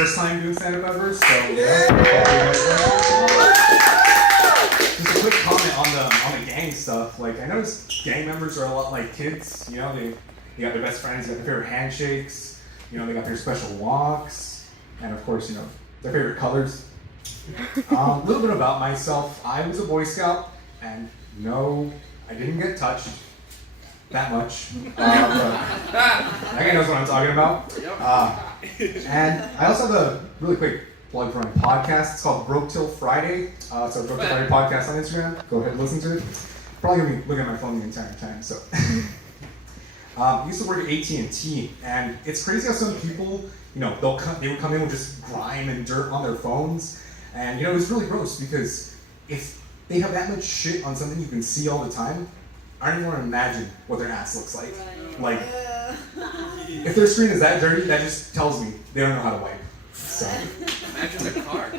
first time doing stand-up ever, so just a quick comment on the gang stuff. Like, I noticed gang members are a lot like kids. You know, they got their best friends, they got their favorite handshakes. You know, they got their special walks, and of course, you know, their favorite colors. A little bit about myself. I was a Boy Scout, and no, I didn't get touched that much. That guy knows what I'm talking about. And I also have a really quick plug for my podcast. It's called Broke Till Friday. It's our Broke Till Friday podcast on Instagram. Go ahead and listen to it. Probably gonna be looking at my phone the entire time. So, I used to work at AT&T, and it's crazy how some people, you know, they would come in with just grime and dirt on their phones, and you know, it was really gross because if they have that much shit on something you can see all the time, I don't even want to imagine what their ass looks like. Like, if their screen is that dirty, that just tells me they don't know how to wipe. So. Imagine the car.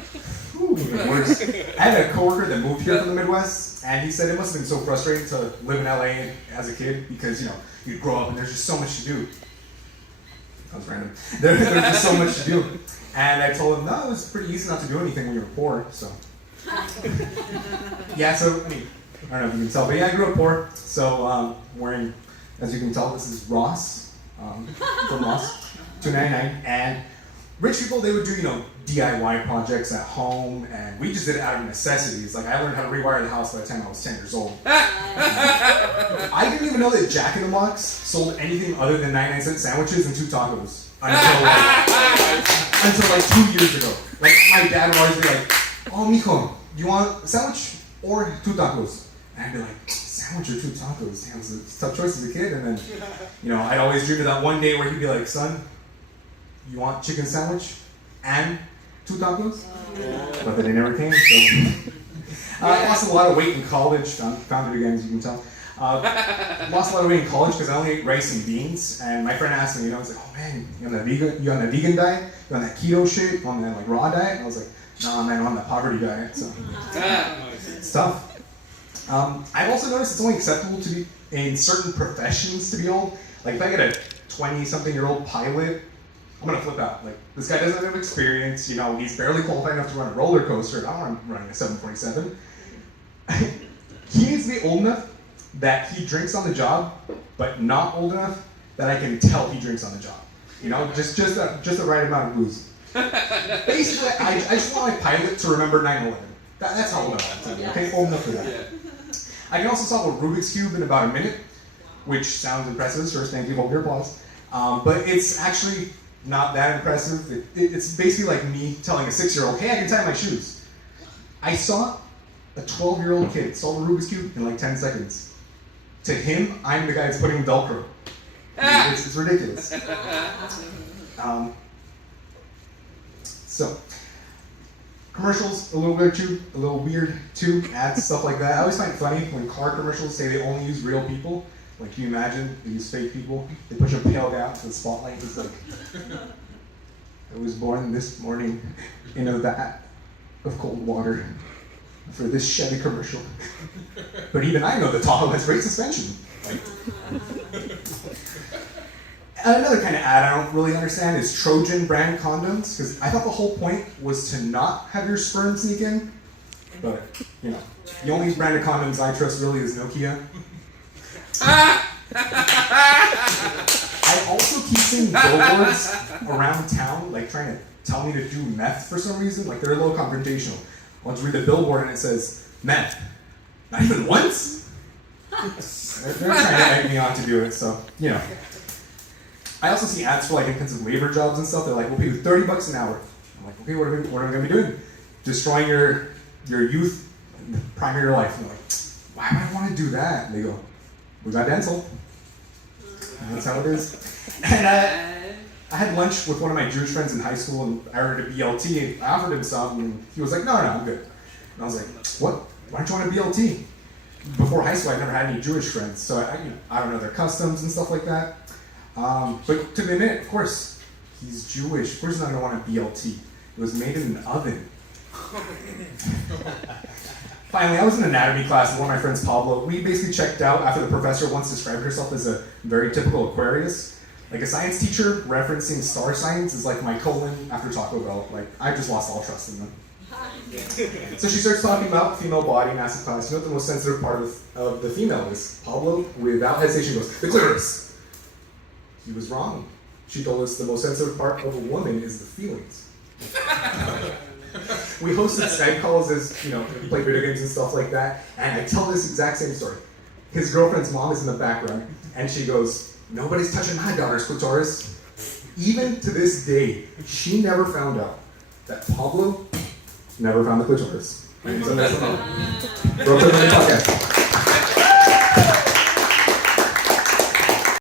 Ooh, the worst. I had a coworker that moved here from the Midwest, and he said it must have been so frustrating to live in LA as a kid because, you know, you grow up and there's just so much to do. That was random. There's just so much to do. And I told him, no, it was pretty easy not to do anything when you were poor, so. Yeah, so, I mean, I don't know if you can tell, but yeah, I grew up poor. So, wearing, as you can tell, this is Ross, from Ross, $2.99. And rich people, they would do, you know, DIY projects at home, and we just did it out of necessities. Like, I learned how to rewire the house by the time I was 10 years old. I didn't even know that Jack in the Box sold anything other than 99-cent sandwiches and 2 tacos until like 2 years ago. Like, my dad would always be like, oh, mijo, do you want a sandwich or 2 tacos? And I'd be like, sandwich or 2 tacos? Damn, it was a tough choice as a kid. And then, you know, I'd always dream of that one day where he'd be like, son, you want chicken sandwich and 2 tacos? But then it never came, so. I lost a lot of weight in college. Found it again, as you can tell. Lost a lot of weight in college because I only ate rice and beans. And my friend asked me, you know, he's like, oh man, you on that vegan diet? You on that keto shit? On that like raw diet? And I was like, no man, I'm on that poverty diet. So it's tough. I've also noticed it's only acceptable to be in certain professions to be old. Like if I get a 20-something-year-old pilot, I'm gonna flip out. Like, this guy doesn't have experience, you know, he's barely qualified enough to run a roller coaster. I don't want him running a 747. He needs to be old enough that he drinks on the job, but not old enough that I can tell he drinks on the job. You know, just the right amount of booze. Basically, I just want my pilot to remember 9/11. That's how old I am, okay? Old enough for that. I can also solve a Rubik's Cube in about a minute, which sounds impressive. Sure, thank you, hold your applause. But it's actually not that impressive. It's basically like me telling a 6-year-old, hey, I can tie my shoes. I saw a 12-year-old kid solve a Rubik's Cube in like 10 seconds. To him, I'm the guy that's putting Velcro. It's ridiculous. So, commercials, a little weird too, ads, stuff like that. I always find it funny when car commercials say they only use real people. Like, can you imagine? They use fake people. They push a pale guy out to the spotlight. It's like, I was born this morning in a vat of cold water for this Chevy commercial. But even I know the Tahoe has great suspension. Another kind of ad I don't really understand is Trojan brand condoms, because I thought the whole point was to not have your sperm sneak in. But, you know, the only brand of condoms I trust really is Nokia. I also keep seeing billboards around town, like trying to tell me to do meth for some reason. Like, they're a little confrontational. I'll just read the billboard and it says, meth. Not even once? They're trying to egg me on to do it, so, you know. I also see ads for like intensive labor jobs and stuff. They're like, we'll pay you $30 an hour. I'm like, okay, what are we going to be doing? Destroying your youth in the prime of your life. And they're like, why would I want to do that? And they go, we got dental. And that's how it is. And I had lunch with one of my Jewish friends in high school, and I ordered a BLT. And I offered him some, and he was like, no, I'm good. And I was like, what? Why don't you want a BLT? Before high school, I never had any Jewish friends, so I don't know their customs and stuff like that. But to admit, of course, he's Jewish. Of course he's not going to want a BLT. It was made in an oven. Finally, I was in anatomy class with one of my friends, Pablo. We basically checked out after the professor once described herself as a very typical Aquarius. Like a science teacher referencing star signs is like my colon after Taco Bell. Like, I've just lost all trust in them. So she starts talking about female body, massive class. You know what the most sensitive part of the female is? Pablo, without hesitation, goes, the clitoris. He was wrong. She told us the most sensitive part of a woman is the feelings. We hosted Skype calls as, play video games and stuff like that, and I tell this exact same story. His girlfriend's mom is in the background, and she goes, nobody's touching my daughter's clitoris. Even to this day, she never found out that Pablo never found the clitoris. So that's the podcast.